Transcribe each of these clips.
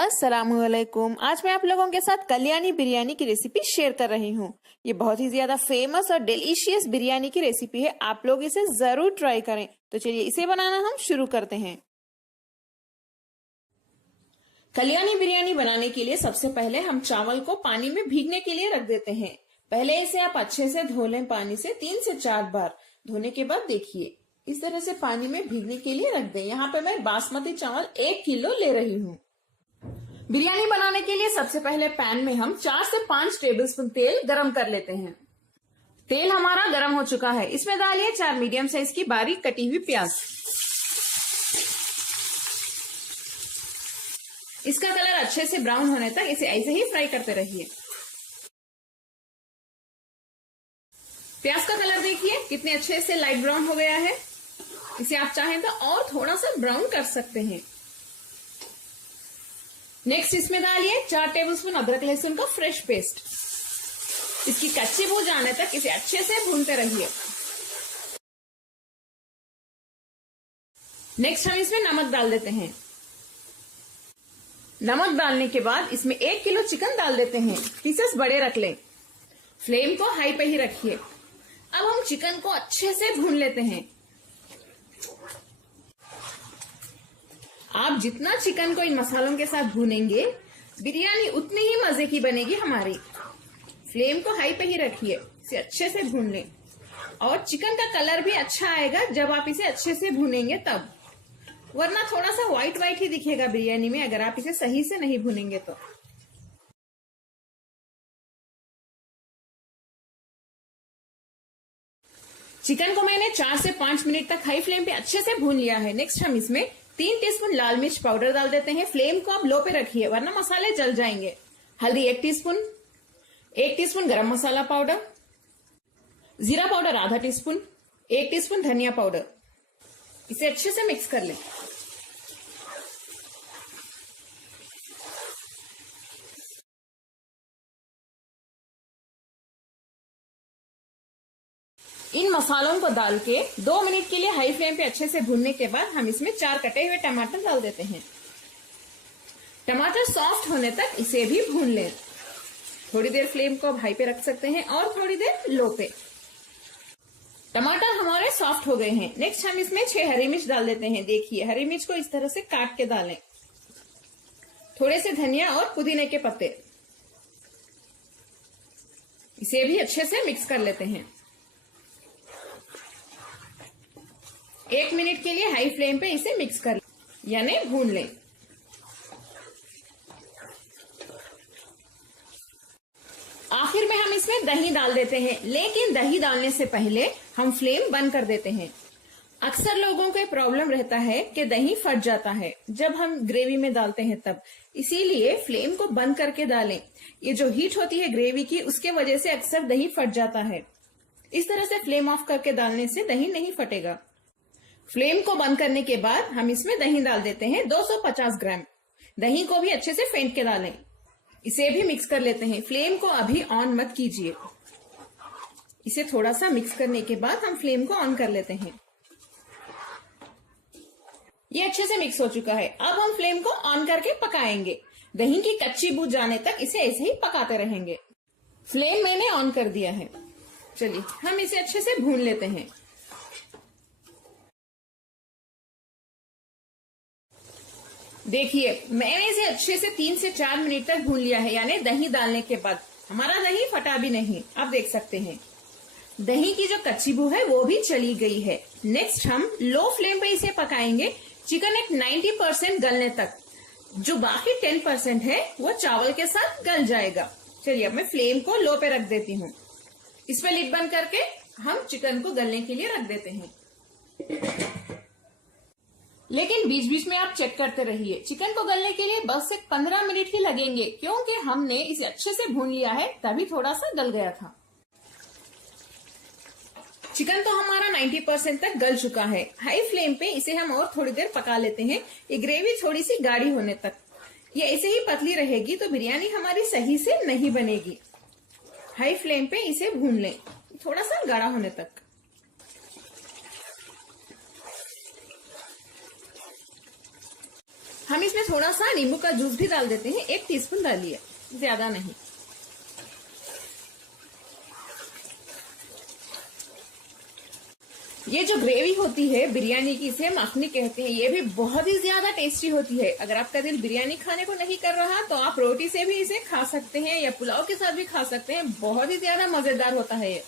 अस्सलामुअलैकुम। आज मैं आप लोगों के साथ कल्याणी बिरयानी की रेसिपी शेयर कर रही हूँ। ये बहुत ही ज्यादा फेमस और डिलीशियस बिरयानी की रेसिपी है। आप लोग इसे जरूर ट्राई करें। तो चलिए इसे बनाना हम शुरू करते हैं। कल्याणी बिरयानी बनाने के लिए सबसे पहले हम चावल को पानी में भीगने के लिए रख देते हैं। पहले इसे आप अच्छे से धो लें पानी से 3 से 4 बार। धोने के बाद देखिए इस तरह से पानी में भीगने के लिए रख दें। यहाँ पे मैं बासमती चावल 1 किलो ले रही हूँ। बिरयानी बनाने के लिए सबसे पहले पैन में हम 4 से 5 टेबलस्पून तेल गरम कर लेते हैं। तेल हमारा गरम हो चुका है। इसमें डालिए 4 मीडियम साइज की बारीक कटी हुई प्याज। इसका कलर अच्छे से ब्राउन होने तक इसे ऐसे ही फ्राई करते रहिए। प्याज का कलर देखिए कितने अच्छे से लाइट ब्राउन हो गया है। इसे आप चाहें तो और थोड़ा सा ब्राउन कर सकते हैं। नेक्स्ट इसमें डालिए 4 टेबलस्पून अदरक लहसुन का फ्रेश पेस्ट। इसकी कच्ची बू जाने तक इसे अच्छे से भूनते रहिए। नेक्स्ट हम इसमें नमक डाल देते हैं। नमक डालने के बाद इसमें 1 किलो चिकन डाल देते हैं। पीसेस बड़े रख लें। फ्लेम को हाई पे ही रखिए। अब हम चिकन को अच्छे से भून लेते हैं। आप जितना चिकन को इन मसालों के साथ भूनेंगे बिरयानी उतनी ही मजे की बनेगी हमारी। फ्लेम को हाई पे ही रखिए। इसे अच्छे से भून लें और चिकन का कलर भी अच्छा आएगा जब आप इसे अच्छे से भूनेंगे तब, वरना थोड़ा सा व्हाइट व्हाइट ही दिखेगा बिरयानी में अगर आप इसे सही से नहीं भूनेंगे तो। चिकन को मैंने 4 से 5 मिनट तक हाई फ्लेम पे अच्छे से भून लिया है। नेक्स्ट हम इसमें 3 टीस्पून लाल मिर्च पाउडर डाल देते हैं। फ्लेम को आप लो पे रखिए वरना मसाले जल जाएंगे। हल्दी 1 टीस्पून, 1 टीस्पून गरम मसाला पाउडर, जीरा पाउडर आधा टीस्पून, 1 टीस्पून धनिया पाउडर। इसे अच्छे से मिक्स कर लें। इन मसालों को डाल के 2 मिनट के लिए हाई फ्लेम पे अच्छे से भूनने के बाद हम इसमें 4 कटे हुए टमाटर डाल देते हैं। टमाटर सॉफ्ट होने तक इसे भी भून लें। थोड़ी देर फ्लेम को हाई पे रख सकते हैं और थोड़ी देर लो पे। टमाटर हमारे सॉफ्ट हो गए हैं। नेक्स्ट हम इसमें 6 हरी मिर्च डाल देते हैं। देखिए हरी मिर्च को इस तरह से काट के डालें। थोड़े से धनिया और पुदीने के पत्ते। इसे भी अच्छे से मिक्स कर लेते हैं। 1 मिनट के लिए हाई फ्लेम पे इसे मिक्स कर यानी भून लें। आखिर में हम इसमें दही डाल देते हैं, लेकिन दही डालने से पहले हम फ्लेम बंद कर देते हैं। अक्सर लोगों को ये प्रॉब्लम रहता है कि दही फट जाता है जब हम ग्रेवी में डालते हैं तब, इसीलिए फ्लेम को बंद करके डालें। ये जो हीट होती है ग्रेवी की उसके वजह से अक्सर दही फट जाता है। इस तरह से फ्लेम ऑफ करके डालने से दही नहीं फटेगा। फ्लेम को बंद करने के बाद हम इसमें दही डाल देते हैं 250 ग्राम। दही को भी अच्छे से फेंट के डालें। इसे भी मिक्स कर लेते हैं। फ्लेम को अभी ऑन मत कीजिए। इसे थोड़ा सा मिक्स करने के बाद हम फ्लेम को ऑन कर लेते हैं। ये अच्छे से मिक्स हो चुका है। अब हम फ्लेम को ऑन करके पकाएंगे। दही की कच्ची बू जाने तक इसे ऐसे ही पकाते रहेंगे। फ्लेम मैंने ऑन कर दिया है। चलिए हम इसे अच्छे से भून लेते हैं। देखिए मैंने इसे अच्छे से 3 से 4 मिनट तक भून लिया है, यानी दही डालने के बाद। हमारा दही फटा भी नहीं। आप देख सकते हैं दही की जो कच्ची बू है वो भी चली गई है। नेक्स्ट हम लो फ्लेम पे इसे पकाएंगे चिकन एक 90% गलने तक। जो बाकी 10% है वो चावल के साथ गल जाएगा। चलिए अब मैं फ्लेम को लो पे रख देती हूँ। इस पे लिड बंद करके हम चिकन को गलने के लिए रख देते हैं। लेकिन बीच बीच में आप चेक करते रहिए। चिकन को गलने के लिए बस से 15 मिनट ही लगेंगे, क्योंकि हमने इसे अच्छे से भून लिया है तभी थोड़ा सा गल गया था। चिकन तो हमारा 90% तक गल चुका है। हाई फ्लेम पे इसे हम और थोड़ी देर पका लेते हैं। ये ग्रेवी थोड़ी सी गाढ़ी होने तक। ये ऐसे ही पतली रहेगी तो बिरयानी हमारी सही से नहीं बनेगी। हाई फ्लेम पे इसे भून लें थोड़ा सा गाढ़ा होने तक। हम इसमें थोड़ा सा नींबू का जूस भी डाल देते हैं, 1 टीस्पून डालिए, ज्यादा नहीं। ये जो ग्रेवी होती है बिरयानी की, इसे मखनी कहते हैं, ये भी बहुत ही ज्यादा टेस्टी होती है। अगर आपका दिल बिरयानी खाने को नहीं कर रहा तो आप रोटी से भी इसे खा सकते हैं या पुलाव के साथ भी खा सकते हैं, बहुत ही ज्यादा मजेदार होता है ये।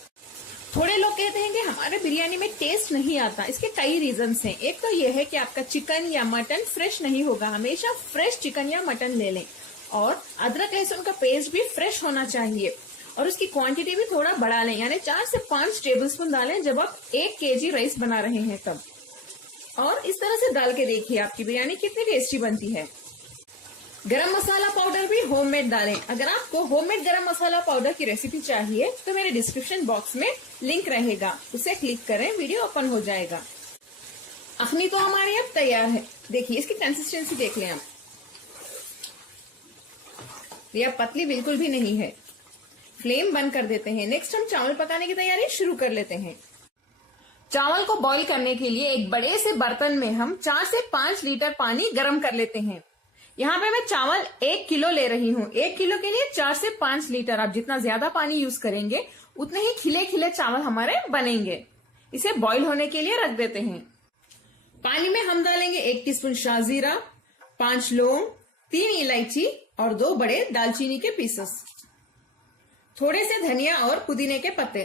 थोड़े लोग कहते हैं कि हमारे बिरयानी में टेस्ट नहीं आता, इसके कई रीजंस हैं। एक तो ये है कि आपका चिकन या मटन फ्रेश नहीं होगा, हमेशा फ्रेश चिकन या मटन ले लें। और अदरक लहसुन का पेस्ट भी फ्रेश होना चाहिए, और उसकी क्वांटिटी भी थोड़ा बढ़ा लें, यानी 4 से 5 टेबलस्पून डालें जब आप 1 केजी राइस बना रहे हैं तब। और इस तरह से डाल के देखिए आपकी बिरयानी कितनी टेस्टी बनती है। गरम मसाला पाउडर भी होममेड डालें। अगर आपको होममेड गरम मसाला पाउडर की रेसिपी चाहिए तो मेरे डिस्क्रिप्शन बॉक्स में लिंक रहेगा, उसे क्लिक करें, वीडियो ओपन हो जाएगा। अखनी तो हमारी अब तैयार है, देखिए इसकी कंसिस्टेंसी देख लें आप, यह पतली बिल्कुल भी नहीं है। फ्लेम बंद कर देते हैं। नेक्स्ट हम चावल पकाने की तैयारी शुरू कर लेते हैं। चावल को बॉईल करने के लिए एक बड़े से बर्तन में हम 4 से 5 लीटर पानी गर्म कर लेते हैं। यहाँ पे मैं चावल 1 किलो ले रही हूँ। 1 किलो के लिए 4 से 5 लीटर। आप जितना ज्यादा पानी यूज करेंगे उतने ही खिले खिले चावल हमारे बनेंगे। इसे बॉईल होने के लिए रख देते हैं। पानी में हम डालेंगे 1 टीस्पून शाहजीरा, 5 लौंग, 3 इलायची और 2 बड़े दालचीनी के पीसेस, थोड़े से धनिया और पुदीने के पत्ते,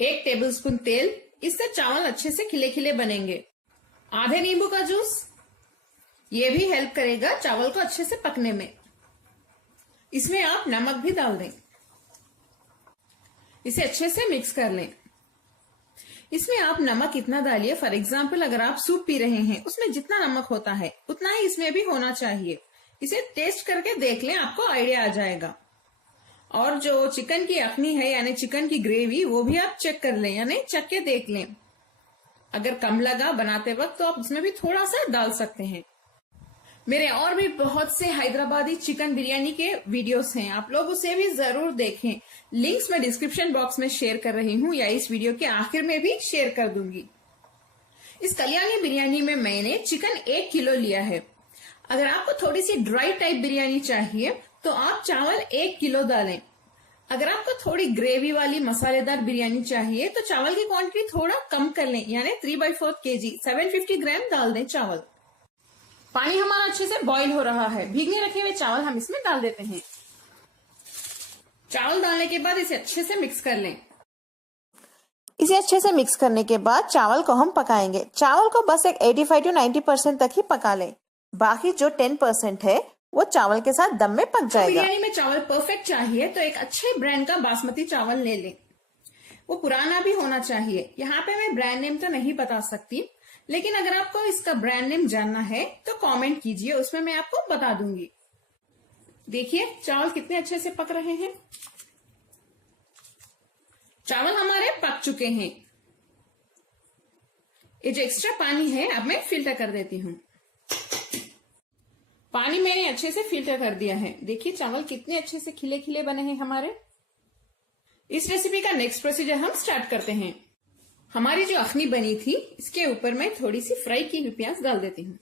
1 टेबलस्पून तेल, इससे चावल अच्छे से खिले खिले बनेंगे। आधे नींबू का जूस, ये भी हेल्प करेगा चावल को अच्छे से पकने में। इसमें आप नमक भी डाल दें, इसे अच्छे से मिक्स कर लें। इसमें आप नमक इतना डालिए, फॉर एग्जाम्पल अगर आप सूप पी रहे हैं उसमें जितना नमक होता है उतना ही इसमें भी होना चाहिए। इसे टेस्ट करके देख लें, आपको आइडिया आ जाएगा। और जो चिकन की अखनी है यानी चिकन की ग्रेवी, वो भी आप चेक कर लें, यानी चख के देख लें। अगर कम लगा बनाते वक्त तो आप उसमें भी थोड़ा सा डाल सकते हैं। मेरे और भी बहुत से हैदराबादी चिकन बिरयानी के वीडियोस हैं, आप लोग उसे भी जरूर देखें। लिंक्स मैं डिस्क्रिप्शन बॉक्स में शेयर कर रही हूँ या इस वीडियो के आखिर में भी शेयर कर दूंगी। इस कल्याणी बिरयानी में मैंने चिकन 1 किलो लिया है। अगर आपको थोड़ी सी ड्राई टाइप बिरयानी चाहिए तो आप चावल 1 किलो डालें। अगर आपको थोड़ी ग्रेवी वाली मसालेदार बिरयानी चाहिए तो चावल की क्वांटिटी थोड़ा कम कर लें, यानी 3/4 kg 750 ग्राम डाल दें चावल। पानी हमारा अच्छे से बॉईल हो रहा है। भीगने रखे हुए चावल हम इसमें डाल देते हैं। चावल डालने के बाद इसे अच्छे से मिक्स कर लें। इसे अच्छे से मिक्स करने के बाद चावल को हम पकाएंगे। चावल को बस एक 85 to 90% तक ही पका लें, बाकी जो 10% है वो चावल के साथ दम में पक जाएगा। बिरयानी में चावल परफेक्ट चाहिए तो एक अच्छे ब्रांड का बासमती चावल ले लें, वो पुराना भी होना चाहिए। यहाँ पे मैं ब्रांड नेम तो नहीं बता सकती, लेकिन अगर आपको इसका ब्रांड नेम जानना है तो कमेंट कीजिए, उसमें मैं आपको बता दूंगी। देखिए चावल कितने अच्छे से पक रहे हैं। चावल हमारे पक चुके हैं। ये जो एक्स्ट्रा पानी है अब मैं फिल्टर कर देती हूँ। पानी मैंने अच्छे से फिल्टर कर दिया है। देखिए चावल कितने अच्छे से खिले खिले बने हैं हमारे। इस रेसिपी का नेक्स्ट प्रोसीजर हम स्टार्ट करते हैं। हमारी जो अखनी बनी थी इसके ऊपर मैं थोड़ी सी फ्राई की हुई प्याज डाल देती हूँ।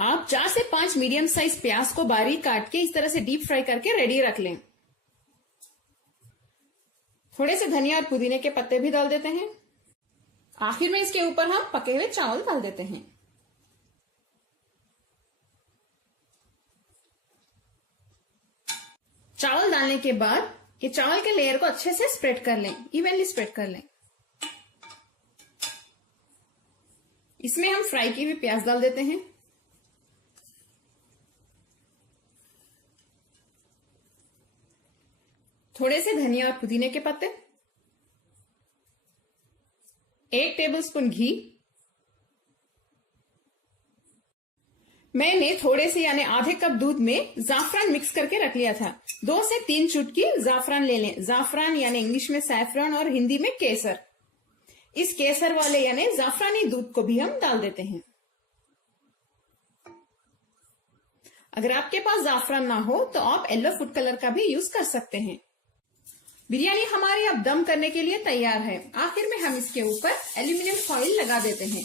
आप 4 से 5 मीडियम साइज प्याज को बारीक काट के इस तरह से डीप फ्राई करके रेडी रख लें। थोड़े से धनिया और पुदीने के पत्ते भी डाल देते हैं। आखिर में इसके ऊपर हम पके हुए चावल डाल देते हैं। चावल डालने के बाद ये चावल के लेयर को अच्छे से स्प्रेड कर लें, इवनली स्प्रेड कर लें। इसमें हम फ्राई की हुई प्याज डाल देते हैं। थोड़े से धनिया और पुदीने के पत्ते, 1 टेबलस्पून घी। मैंने थोड़े से यानी आधे कप दूध में जाफरान मिक्स करके रख लिया था। 2 से 3 चुटकी जाफरान ले लें। जाफरान यानी इंग्लिश में सैफरन और हिंदी में केसर। इस केसर वाले यानी जाफरानी दूध को भी हम डाल देते हैं। अगर आपके पास जाफरान ना हो तो आप येलो फूड कलर का भी यूज कर सकते हैं। बिरयानी हमारी अब दम करने के लिए तैयार है। आखिर में हम इसके ऊपर एल्यूमिनियम फॉइल लगा देते हैं।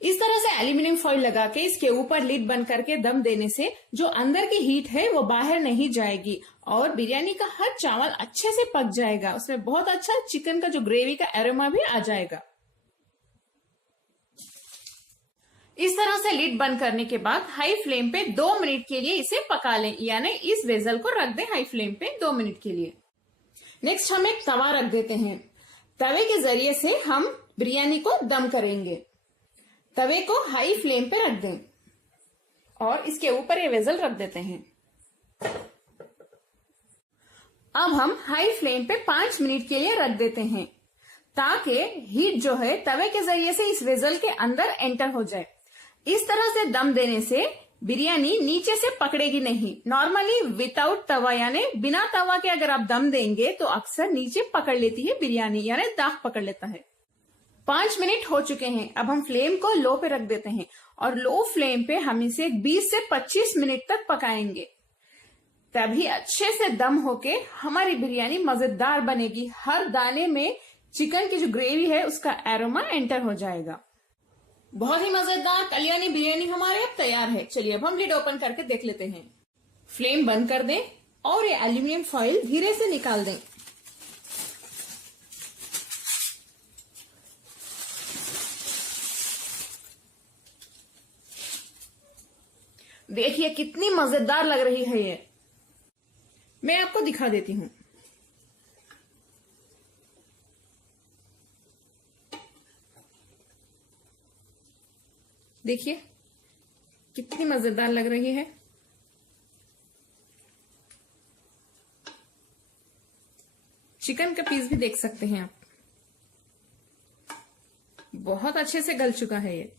इस तरह से एल्यूमिनियम फॉइल लगा के इसके ऊपर लिड बंद करके दम देने से जो अंदर की हीट है वो बाहर नहीं जाएगी और बिरयानी का हर चावल अच्छे से पक जाएगा। उसमें बहुत अच्छा चिकन का जो ग्रेवी का एरोमा भी आ जाएगा। इस तरह से लिड बंद करने के बाद हाई फ्लेम पे 2 मिनट के लिए इसे पका लें, यानी इस वेसल को रख दें हाई फ्लेम पे 2 मिनट के लिए। नेक्स्ट हम एक तवा रख देते हैं। तवे के जरिए से हम बिरयानी को दम करेंगे। तवे को हाई फ्लेम पे रख दें और इसके ऊपर ये वेसल रख देते हैं। अब हम हाई फ्लेम पे 5 मिनट के लिए रख देते हैं ताकि हीट जो है तवे के जरिए से इस वेसल के अंदर एंटर हो जाए। इस तरह से दम देने से बिरयानी नीचे से पकड़ेगी नहीं। नॉर्मली विदाउट तवा यानी बिना तवा के अगर आप दम देंगे तो अक्सर नीचे पकड़ लेती है बिरयानी, यानी दाग पकड़ लेता है। 5 मिनट हो चुके हैं। अब हम फ्लेम को लो पे रख देते हैं और लो फ्लेम पे हम इसे 20 से 25 मिनट तक पकाएंगे। तभी अच्छे से दम होके हमारी बिरयानी मजेदार बनेगी। हर दाने में चिकन की जो ग्रेवी है उसका एरोमा एंटर हो जाएगा। बहुत ही मजेदार कल्याणी बिरयानी हमारे अब तैयार है। चलिए अब हम लिड ओपन करके देख लेते हैं। फ्लेम बंद कर दें और ये एल्यूमिनियम फॉइल धीरे से निकाल दें। देखिए कितनी मजेदार लग रही है ये। मैं आपको दिखा देती हूं। देखिए कितनी मजेदार लग रही है। चिकन का पीस भी देख सकते हैं आप, बहुत अच्छे से गल चुका है ये।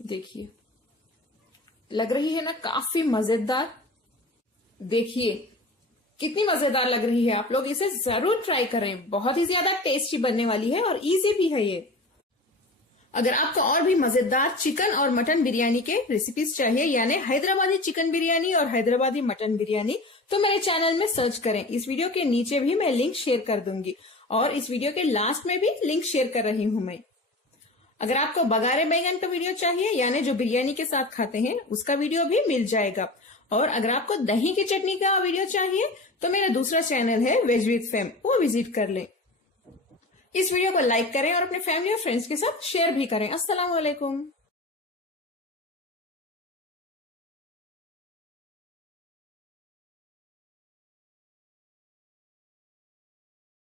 देखिए लग रही है ना काफी मजेदार। देखिए कितनी मजेदार लग रही है। आप लोग इसे जरूर ट्राई करें। बहुत ही ज्यादा टेस्टी बनने वाली है और इजी भी है ये। अगर आपको और भी मजेदार चिकन और मटन बिरयानी के रेसिपीज चाहिए, यानी हैदराबादी चिकन बिरयानी और हैदराबादी मटन बिरयानी, तो मेरे चैनल में सर्च करें। इस वीडियो के नीचे भी मैं लिंक शेयर कर दूंगी और इस वीडियो के लास्ट में भी लिंक शेयर कर रही हूं मैं। अगर आपको बघारे बैंगन का वीडियो चाहिए, यानी जो बिरयानी के साथ खाते हैं, उसका वीडियो भी मिल जाएगा। और अगर आपको दही की चटनी का वीडियो चाहिए तो मेरा दूसरा चैनल है वेज विद फेम, वो विजिट कर लें। इस वीडियो को लाइक करें और अपने फैमिली और फ्रेंड्स के साथ शेयर भी करें। अस्सलाम वालेकुम।